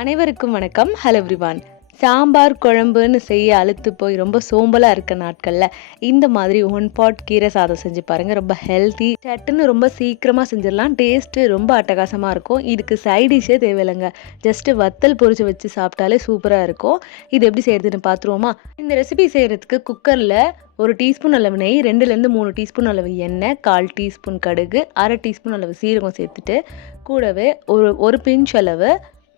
அனைவருக்கும் வணக்கம். Hello everyone sambar குழம்புன்னு செய்ய அழுத்து போய் ரொம்ப சோம்பலாக இருக்க நாட்களில் இந்த மாதிரி ஒன் பாட் கீரை சாதம் செஞ்சு பாருங்கள் ரொம்ப ஹெல்த்தி சட்டுன்னு ரொம்ப சீக்கிரமாக செஞ்சிடலாம். டேஸ்ட்டு ரொம்ப அட்டகாசமாக இருக்கும். இதுக்கு சைடிஷே தேவையில்லைங்க. ஜஸ்ட்டு வத்தல் பொரிச்சு வச்சு சாப்பிட்டாலே சூப்பராக இருக்கும். இது எப்படி செய்யறதுன்னு பார்த்துருவோமா இந்த ரெசிபி செய்கிறதுக்கு குக்கரில் ஒரு டீஸ்பூன் அளவு நெய் ரெண்டுலேருந்து மூணு டீஸ்பூன் அளவு எண்ணெய் கால் டீஸ்பூன் கடுகு அரை டீஸ்பூன் அளவு சீரகம் சேர்த்துட்டு கூடவே ஒரு ஒரு பிஞ்ச் அளவு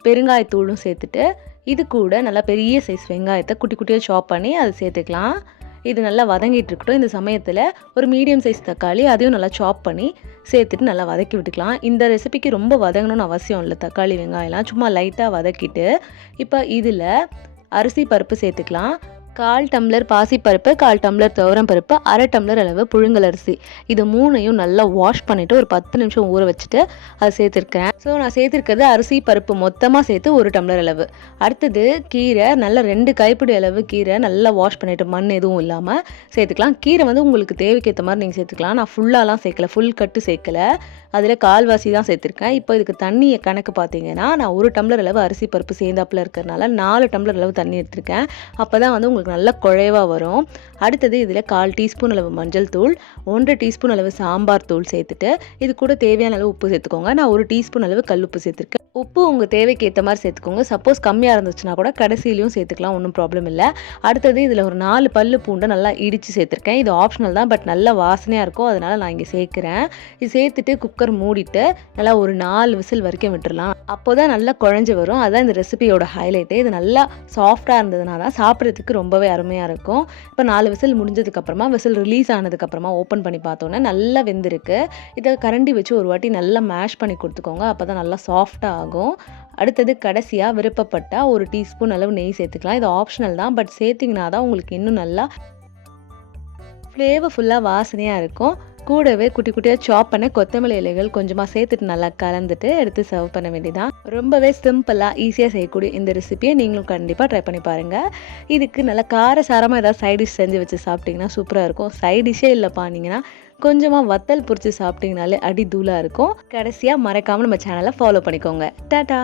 பெருங்காயத்தூளும் சேர்த்துட்டு இது கூட நல்லா பெரிய சைஸ் வெங்காயத்தை குட்டி குட்டியாக சாப் பண்ணி அதை சேர்த்துக்கலாம். இது நல்லா வதங்கிட்டு இருக்கட்டும். இந்த சமயத்தில் ஒரு மீடியம் சைஸ் தக்காளி அதையும் நல்லா சாப் பண்ணி சேர்த்துட்டு நல்லா வதக்கி விட்டுக்கலாம். இந்த ரெசிபிக்கு ரொம்ப வதங்கணும்னு அவசியம் இல்லை. தக்காளி வெங்காயம்லாம் சும்மா லைட்டாக வதக்கிட்டு இப்போ இதில் அரிசி பருப்பு சேர்த்துக்கலாம். கால் டம்ளர் பாசிப்பருப்பு கால் டம்ளர் துவரம் பருப்பு அரை டம்ளர் அளவு புழுங்கல் அரிசி. இது மூணையும் நல்லா வாஷ் பண்ணிவிட்டு ஒரு பத்து நிமிஷம் ஊற வச்சுட்டு அதை சேர்த்துருக்கேன். ஸோ நான் சேர்த்துருக்கிறது அரிசி பருப்பு மொத்தமாக சேர்த்து ஒரு டம்ளர் அளவு. அடுத்தது கீரை நல்லா ரெண்டு கைப்பிடி அளவு கீரை நல்லா வாஷ் பண்ணிவிட்டு மண் எதுவும் இல்லாமல் சேர்த்துக்கலாம். கீரை வந்து உங்களுக்கு தேவைக்கேற்ற மாதிரி நீங்கள் சேர்த்துக்கலாம். நான் ஃபுல்லாலாம் சேர்க்கல ஃபுல் கட்டு சேர்க்கல. அதில் கால்வாசி தான் சேர்த்துருக்கேன். இப்போ இதுக்கு தண்ணியை கணக்கு பார்த்தீங்கன்னா நான் ஒரு டம்ளர் அளவு அரிசி பருப்பு சேர்ந்தாப்புல இருக்கிறனால நாலு டம்ளர் அளவு தண்ணி எடுத்திருக்கேன். அப்போ தான் வந்து உங்களுக்கு நல்ல குழைவாக வரும். அடுத்தது இதில் கால் டீஸ்பூன் அளவு மஞ்சள் தூள் ஒன்றரை டீஸ்பூன் அளவு சாம்பார் தூள் சேர்த்துட்டு இது கூட தேவையான அளவு உப்பு சேர்த்துக்கோங்க. நான் ஒரு டீஸ்பூன் அளவு கல் உப்பு சேர்த்துருக்கேன். உப்பு உங்கள் தேவைக்கு ஏற்ற மாதிரி சேர்த்துக்கோங்க. சப்போஸ் கம்மியாக இருந்துச்சுன்னா கூட கடைசியிலையும் சேர்த்துக்கலாம் ஒன்றும் ப்ராப்ளம் இல்லை. அடுத்தது இதில் ஒரு நாலு பல்லு பூண்டை நல்லா இடித்து சேர்த்துருக்கேன். இது ஆப்ஷனல் தான் பட் நல்ல வாசனையாக இருக்கும். அதனால் நான் இங்கே சேர்க்குறேன். இது சேர்த்துட்டு குக்கர் மூடிட்டு நல்லா ஒரு நாலு விசில் வரைக்கும் விட்டுடலாம் அப்போ தான் நல்லா குழஞ்சி வரும். அதான் இந்த ரெசிபியோட ஹைலைட்டே இது நல்லா சாஃப்டாக இருந்ததுனால தான் சாப்பிட்றதுக்கு ரொம்பவே அருமையாக இருக்கும். இப்போ நாலு விசில் முடிஞ்சதுக்கப்புறமா விசில் ரிலீஸ் ஆனதுக்கப்புறமா ஓப்பன் பண்ணி பார்த்தோன்னே நல்லா வெந்திருக்கு. இதை கரண்டி வச்சு ஒரு வாட்டி நல்லா மேஷ் பண்ணி கொடுத்துக்கோங்க. அப்போ தான் நல்லா சாஃப்டாக ஆகும். அடுத்தது கடைசியாக விருப்பப்பட்டால் ஒரு டீஸ்பூன் அளவு நெய் சேர்த்துக்கலாம். இது ஆப்ஷனல் தான். பட் சேர்த்திங்கன்னா தான் உங்களுக்கு இன்னும் நல்லா ஃப்ளேவர்ஃபுல்லாக வாசனையாக இருக்கும். கூடவே குட்டி குட்டியாக சாப் பண்ண கொத்தமல்லி இலைகள் கொஞ்சமாக சேர்த்துட்டு நல்லா கலந்துட்டு எடுத்து சர்வ் பண்ண வேண்டியதான் ரொம்பவே சிம்பிளாக ஈஸியாக செய்யக்கூடிய இந்த ரெசிபியை நீங்களும் கண்டிப்பாக ட்ரை பண்ணி பாருங்கள் இதுக்கு நல்லா காரசாரமாக ஏதாவது சைட் டிஷ் செஞ்சு வச்சு சாப்பிட்டிங்கன்னா சூப்பராக இருக்கும். சைட் டிஷ்ஷே இல்லை பானீங்கன்னா கொஞ்சமாக வத்தல் பொறிச்சு சாப்பிட்டிங்கனாலே அடி தூளாக இருக்கும். கடைசியாக மறக்காமல் நம்ம சேனலை ஃபாலோ பண்ணிக்கோங்க. டாட்டா!